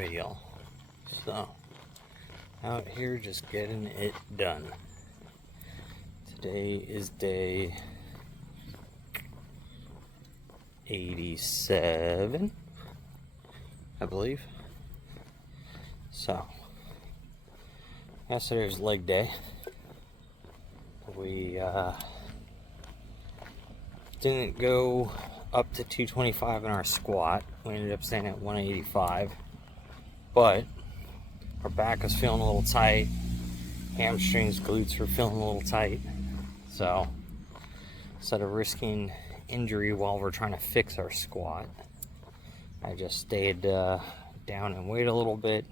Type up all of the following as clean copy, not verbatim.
Alright, y'all. So, out here just getting it done. Today is day 87, I believe. So, yesterday was leg day. We didn't go up to 225 in our squat. We ended up staying at 185. But our back was feeling a little tight. Hamstrings, glutes were feeling a little tight. So instead of risking injury while we're trying to fix our squat, I just stayed down and waited a little bit.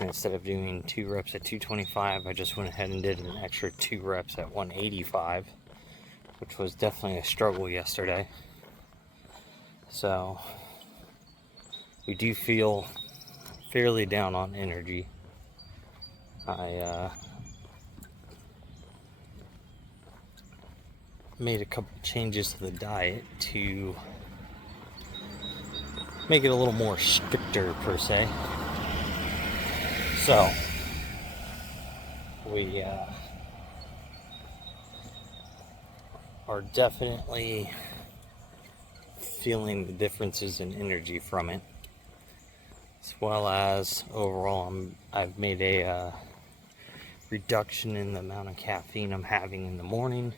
And instead of doing 2 reps at 225, I just went ahead and did an extra 2 reps at 185, which was definitely a struggle yesterday. So we do feel fairly down on energy. I made a couple changes to the diet to make it a little more stricter per se. So we are definitely feeling the differences in energy from it, as well as overall I've made a reduction in the amount of caffeine I'm having in the morning.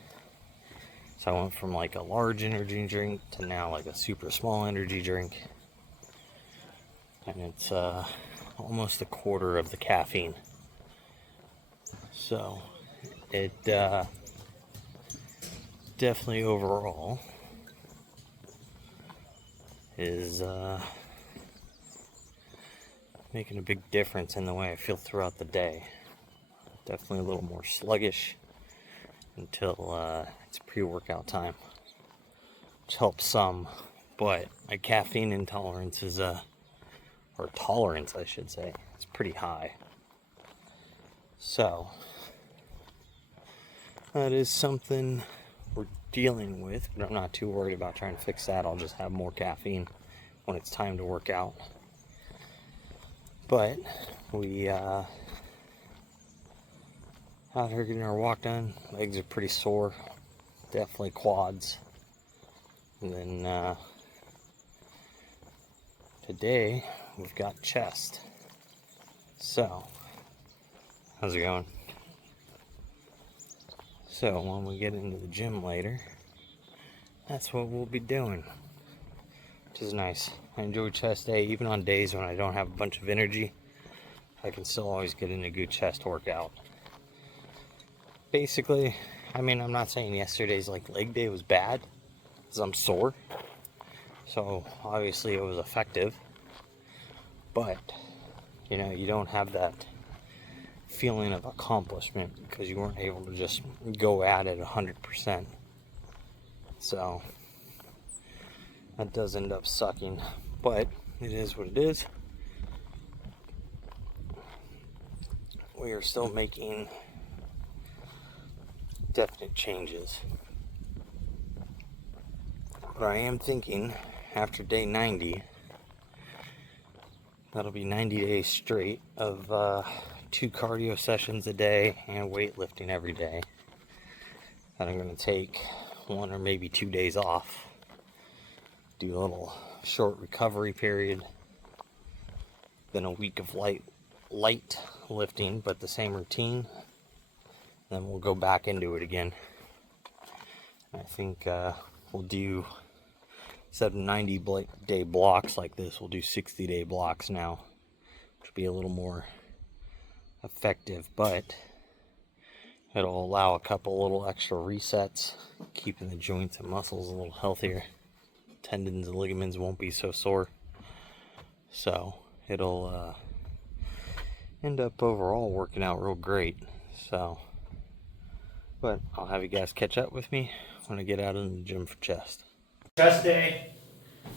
So I went from like a large energy drink to now like a super small energy drink, and it's almost a quarter of the caffeine. So it definitely overall is making a big difference in the way I feel throughout the day. Definitely a little more sluggish until it's pre-workout time, which helps some, but my caffeine intolerance is or tolerance I should say, it's pretty high. So that is something we're dealing with, but I'm not too worried about trying to fix that. I'll just have more caffeine when it's time to work out. But we out here getting our walk done. Legs are pretty sore, definitely quads. And then today we've got chest. So how's it going? So when we get into the gym later, that's what we'll be doing, which is nice. I enjoy chest day. Even on days when I don't have a bunch of energy, I can still always get in a good chest workout. Basically, I mean, I'm not saying yesterday's like leg day was bad, because I'm sore. So obviously it was effective. But, you know, you don't have that feeling of accomplishment because you weren't able to just go at it 100%. So that does end up sucking, but it is what it is. We are still making definite changes, but I am thinking after day 90, that'll be 90 days straight of 2 cardio sessions a day and weightlifting every day. And I'm going to take 1 or maybe 2 days off, do a little short recovery period, then a week of light lifting, but the same routine. Then we'll go back into it again. I think we'll do, instead of 90-day blocks like this, we'll do 60-day blocks now, which will be a little more effective, but it'll allow a couple little extra resets, keeping the joints and muscles a little healthier. Tendons and ligaments won't be so sore. So it'll end up overall working out real great. So, but I'll have you guys catch up with me when I get out in the gym for chest. Chest day.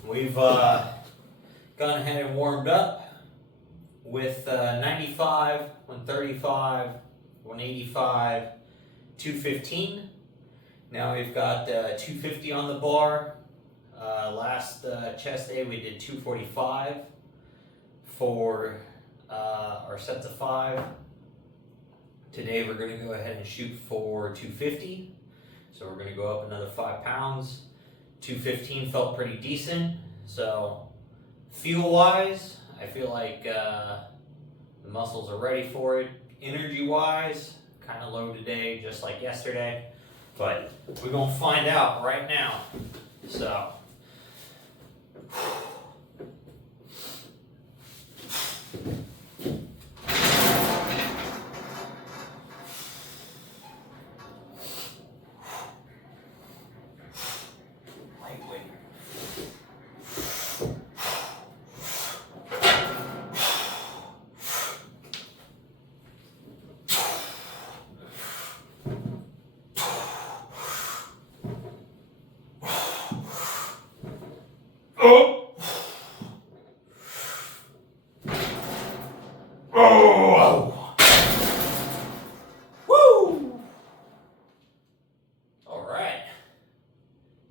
We've gone ahead and warmed up with 95, 135, 185, 215. Now we've got 250 on the bar. Last chest day we did 245. for our sets of 5. Today we're going to go ahead and shoot for 250. So we're going to go up another 5 pounds. 215 felt pretty decent. So fuel wise, I feel like the muscles are ready for it. Energy wise, kind of low today, just like yesterday. But we're going to find out right now. So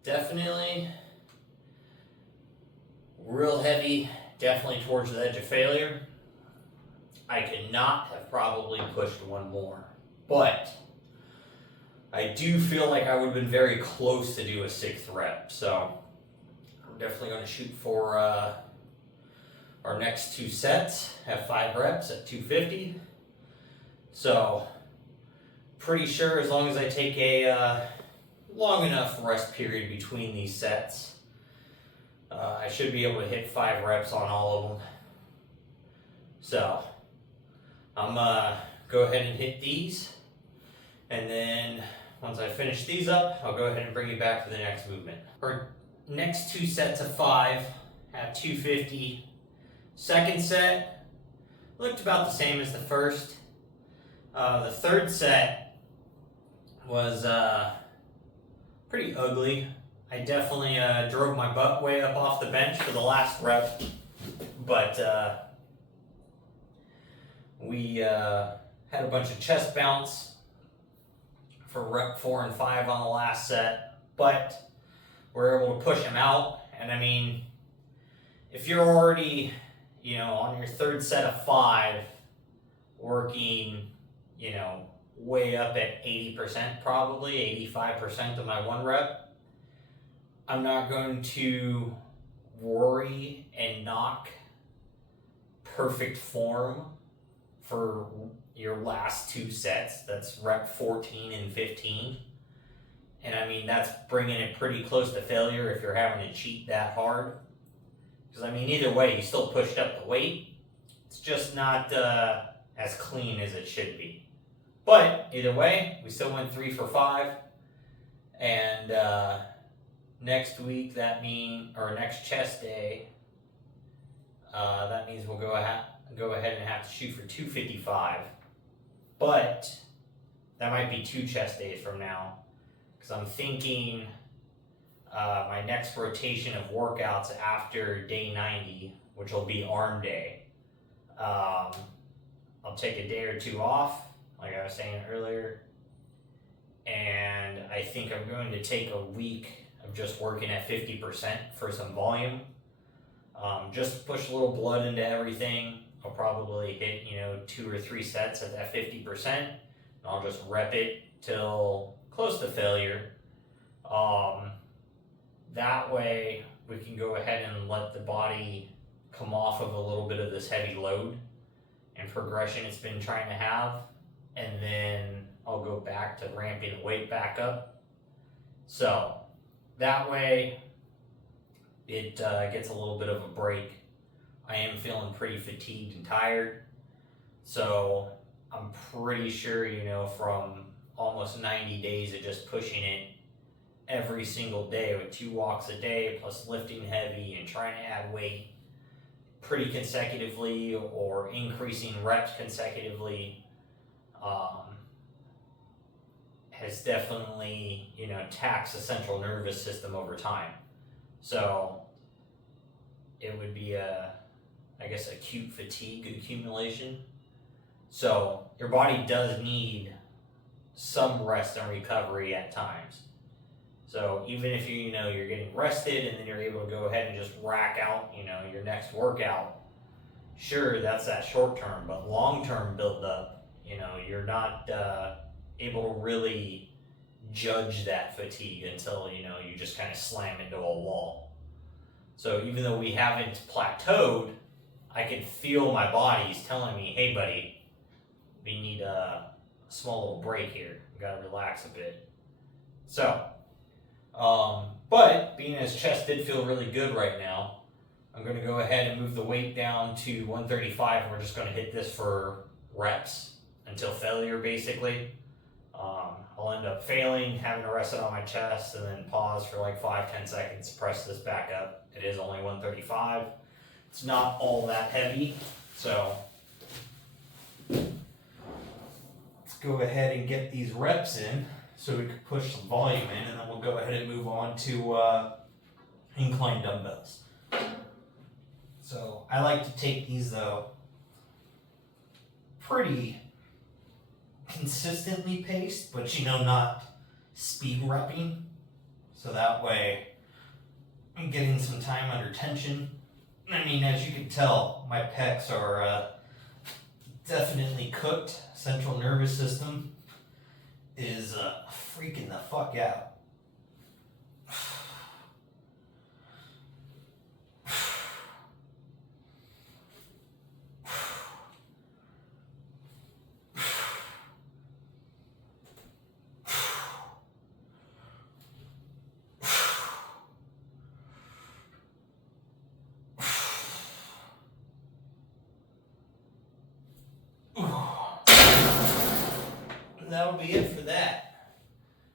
definitely real heavy, definitely towards the edge of failure. I could not have probably pushed one more, but I do feel like I would have been very close to do a 6th rep. So I'm definitely going to shoot for our next 2 sets, have 5 reps at 250. So pretty sure as long as I take a long enough rest period between these sets, I should be able to hit 5 reps on all of them. So I'm go ahead and hit these, and then once I finish these up, I'll go ahead and bring you back to the next movement. Our next 2 sets of 5 at 250. Second set looked about the same as the first. The third set was pretty ugly. I definitely drove my butt way up off the bench for the last rep, but we had a bunch of chest bounce for rep 4 and 5 on the last set, but we're able to push them out. And I mean, if you're already, on your 3rd set of 5, working, way up at 80%, probably 85% of my 1 rep, I'm not going to worry and knock perfect form for your last 2 sets. That's rep 14 and 15. And I mean, that's bringing it pretty close to failure if you're having to cheat that hard. Because I mean, either way, you still pushed up the weight. It's just not as clean as it should be. But either way, we still went 3 for 5. And next week, next chest day, that means we'll go ahead and have to shoot for 255. But that might be 2 chest days from now, because I'm thinking my next rotation of workouts after day 90, which will be arm day, I'll take a day or 2 off, like I was saying earlier, and I think I'm going to take a week of just working at 50% for some volume, just to push a little blood into everything. I'll probably hit 2 or 3 sets at that 50%, and I'll just rep it till close to failure. That way we can go ahead and let the body come off of a little bit of this heavy load and progression it's been trying to have, and then I'll go back to ramping the weight back up. So that way it gets a little bit of a break. I am feeling pretty fatigued and tired, so I'm pretty sure, from almost 90 days of just pushing it every single day with 2 walks a day plus lifting heavy and trying to add weight pretty consecutively or increasing reps consecutively, has definitely, taxed the central nervous system over time. So it would be acute fatigue accumulation. So your body does need some rest and recovery at times. So even if you're getting rested and then you're able to go ahead and just rack out, your next workout, sure, that's that short term, but long term build up, you're not able to really judge that fatigue until, you just kind of slam into a wall. So even though we haven't plateaued, I can feel my body's telling me, hey, buddy, we need a small little break here. We got to relax a bit. So, but being as chest did feel really good right now, I'm going to go ahead and move the weight down to 135, and we're just going to hit this for reps until failure, basically. I'll end up failing, having to rest it on my chest, and then pause for like 5-10 seconds, press this back up. It is only 135. It's not all that heavy, so let's go ahead and get these reps in so we can push some volume in, and then we'll go ahead and move on to incline dumbbells. So I like to take these, though, pretty consistently paced, but not speed repping. So that way I'm getting some time under tension. I mean, as you can tell, my pecs are definitely cooked. Central nervous system is freaking the fuck out. That'll be it for that.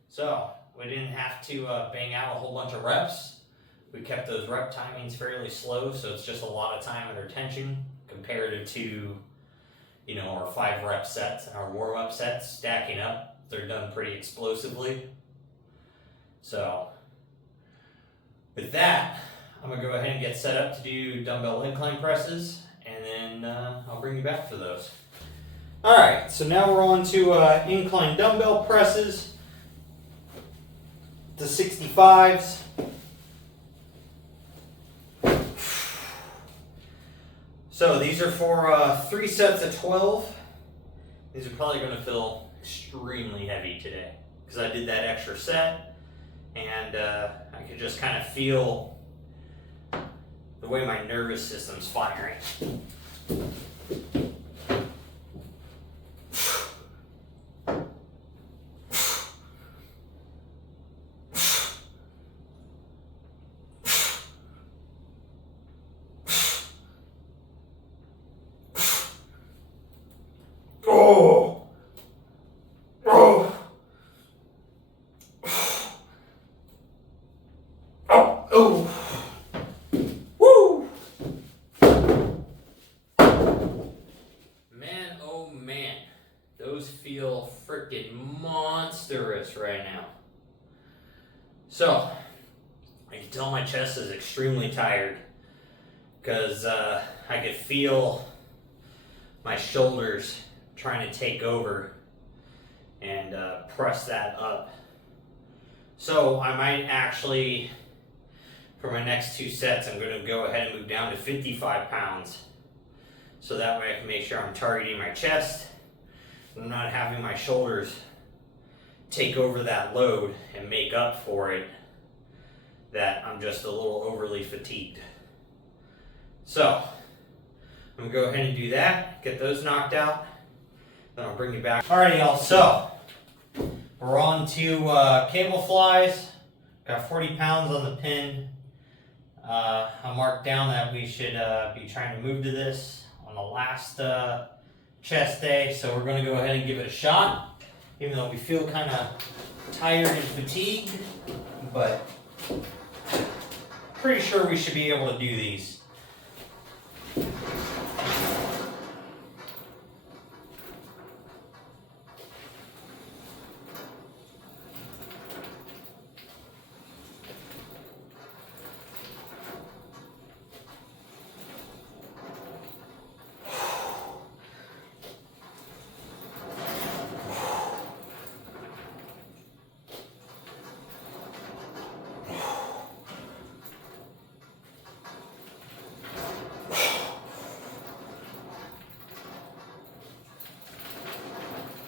So we didn't have to bang out a whole bunch of reps. We kept those rep timings fairly slow, so it's just a lot of time under tension compared to our 5 rep sets and our warm-up sets stacking up. They're done pretty explosively. So with that, I'm gonna go ahead and get set up to do dumbbell incline presses, and then I'll bring you back for those. Alright, so now we're on to incline dumbbell presses, the 65s. So these are for 3 sets of 12. These are probably going to feel extremely heavy today because I did that extra set, and I could just kind of feel the way my nervous system's firing. Oh! Oh! Oh! Oh! Woo! Man, oh man. Those feel freaking monstrous right now. So, I can tell my chest is extremely tired because I could feel my shoulders trying to take over and press that up. So I might actually, for my next 2 sets, I'm going to go ahead and move down to 55 pounds. So that way I can make sure I'm targeting my chest. I'm not having my shoulders take over that load and make up for it, that I'm just a little overly fatigued. So I'm going to go ahead and do that, get those knocked out, then I'll bring you back. Alrighty, y'all, so we're on to cable flies. Got 40 pounds on the pin. I marked down that we should be trying to move to this on the last chest day, so we're going to go ahead and give it a shot, even though we feel kind of tired and fatigued, but pretty sure we should be able to do these.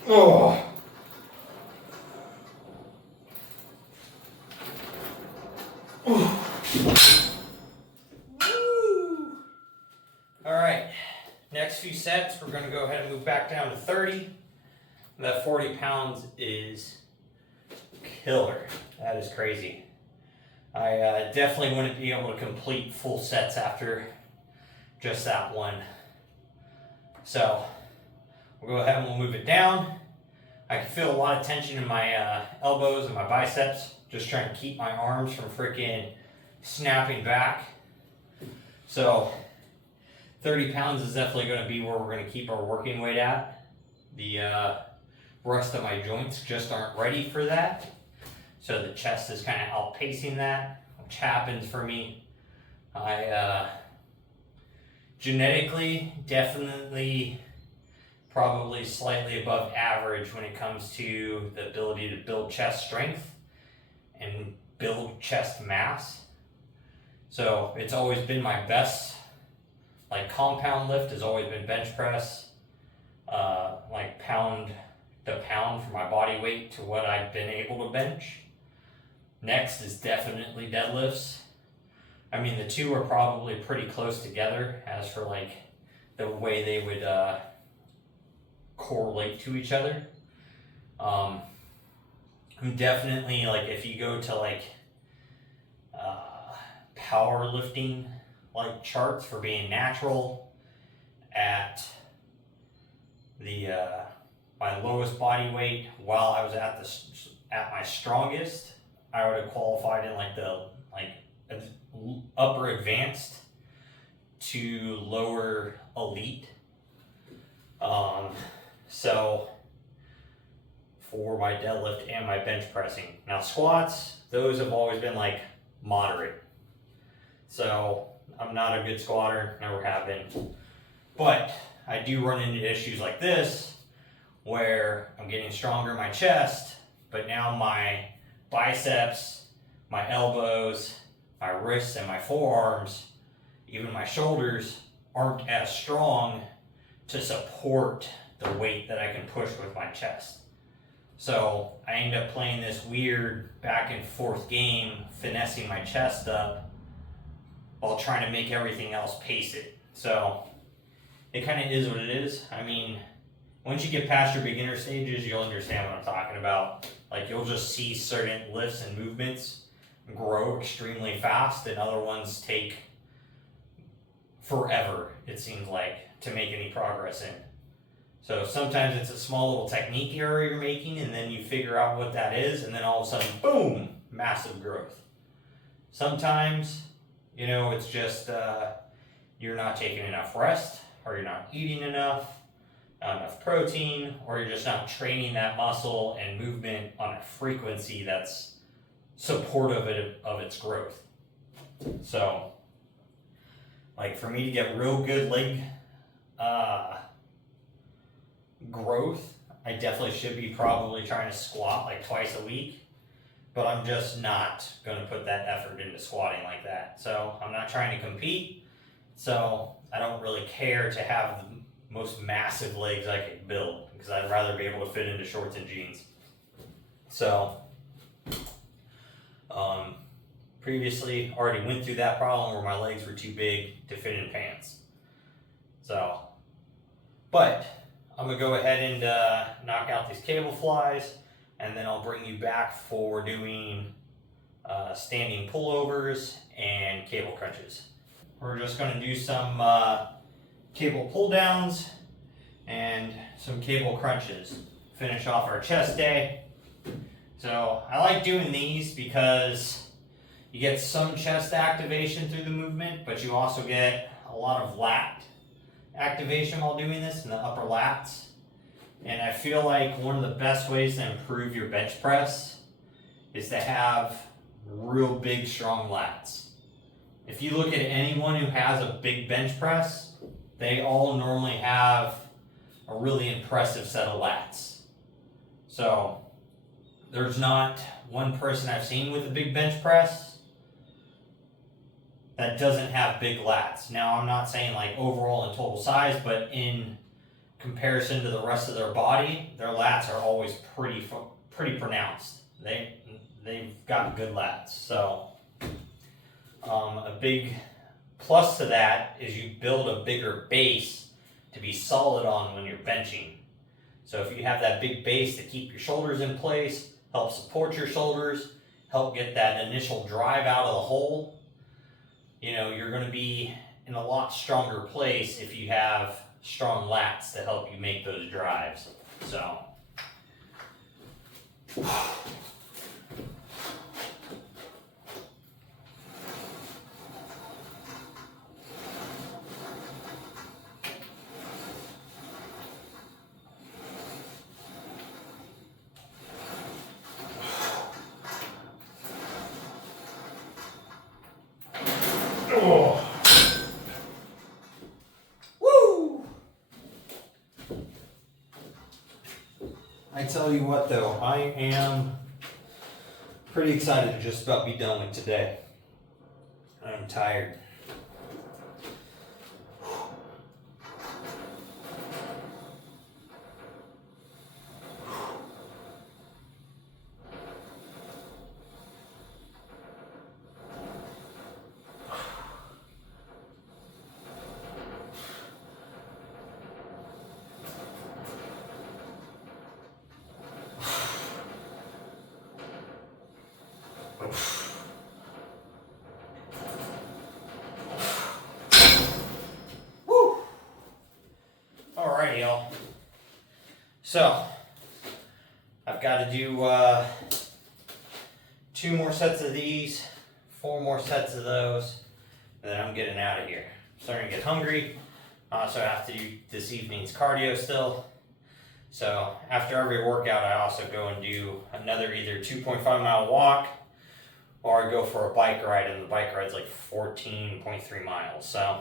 Oh. Alright, next few sets we're going to go ahead and move back down to 30. That 40 pounds is killer. That is crazy. I definitely wouldn't be able to complete full sets after just that one. So we'll go ahead and we'll move it down. I can feel a lot of tension in my elbows and my biceps, just trying to keep my arms from freaking snapping back. So 30 pounds is definitely going to be where we're going to keep our working weight at. The rest of my joints just aren't ready for that. So the chest is kind of outpacing that, which happens for me. I genetically definitely probably slightly above average when it comes to the ability to build chest strength and build chest mass. So it's always been my best. Like compound lift has always been bench press, like pound to pound for my body weight to what I've been able to bench. Next is definitely deadlifts. I mean, the two are probably pretty close together as for like the way they would correlate to each other. I'm definitely like, if you go to like powerlifting like charts for being natural at the my lowest body weight while I was at my strongest, I would have qualified in like the upper advanced to lower elite. So for my deadlift and my bench pressing. Now squats, those have always been like moderate. So I'm not a good squatter, never have been. But I do run into issues like this where I'm getting stronger in my chest, but now my biceps, my elbows, my wrists and my forearms, even my shoulders aren't as strong to support the weight that I can push with my chest. So I end up playing this weird back and forth game, finessing my chest up while trying to make everything else pace it. So it kind of is what it is. I mean, once you get past your beginner stages, you'll understand what I'm talking about. Like, you'll just see certain lifts and movements grow extremely fast, and other ones take forever, it seems like, to make any progress in. So sometimes it's a small little technique error you're making, and then you figure out what that is, and then all of a sudden, boom, massive growth. Sometimes, you know, it's just you're not taking enough rest, or you're not eating enough, not enough protein, or you're just not training that muscle and movement on a frequency that's supportive of its growth. So, like, for me to get real good leg growth, I definitely should be probably trying to squat like twice a week, but I'm just not going to put that effort into squatting like that. So I'm not trying to compete, so I don't really care to have the most massive legs I could build, because I'd rather be able to fit into shorts and jeans. So previously already went through that problem where my legs were too big to fit in pants. So, but I'm gonna go ahead and knock out these cable flies, and then I'll bring you back for doing standing pullovers and cable crunches. We're just gonna do some cable pull downs and some cable crunches. Finish off our chest day. So I like doing these because you get some chest activation through the movement, but you also get a lot of lat activation while doing this in the upper lats. And I feel like one of the best ways to improve your bench press is to have real big, strong lats. If you look at anyone who has a big bench press, they all normally have a really impressive set of lats. So there's not one person I've seen with a big bench press that doesn't have big lats. Now, I'm not saying like overall in total size, but in comparison to the rest of their body, their lats are always pretty pronounced. They've got good lats. So a big plus to that is you build a bigger base to be solid on when you're benching. So if you have that big base to keep your shoulders in place, help support your shoulders, help get that initial drive out of the hole, you're going to be in a lot stronger place if you have strong lats to help you make those drives. So woo! I tell you what though, I am pretty excited to just about be done with today. I'm tired. Woo! Alrighty, y'all. So, I've got to do 2 more sets of these, 4 more sets of those, and then I'm getting out of here. I'm starting to get hungry. So I have to do this evening's cardio still. So after every workout, I also go and do another either 2.5-mile walk, or I go for a bike ride, and the bike ride's like 14.3 miles. So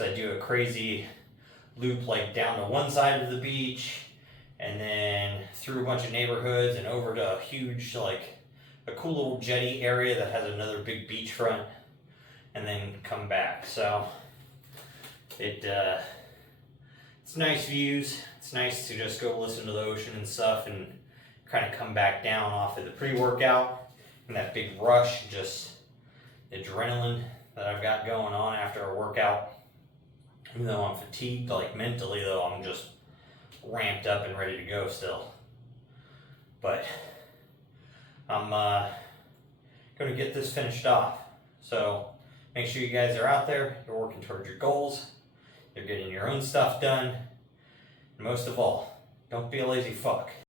I do a crazy loop like down to one side of the beach, and then through a bunch of neighborhoods and over to a huge, like a cool little jetty area that has another big beachfront, and then come back. So it's nice views. It's nice to just go listen to the ocean and stuff and kind of come back down off of the pre-workout and that big rush, just adrenaline that I've got going on after a workout. Even though I'm fatigued, like mentally though, I'm just ramped up and ready to go still. But I'm going to get this finished off. So make sure you guys are out there, you're working towards your goals, you're getting your own stuff done, and most of all, don't be a lazy fuck.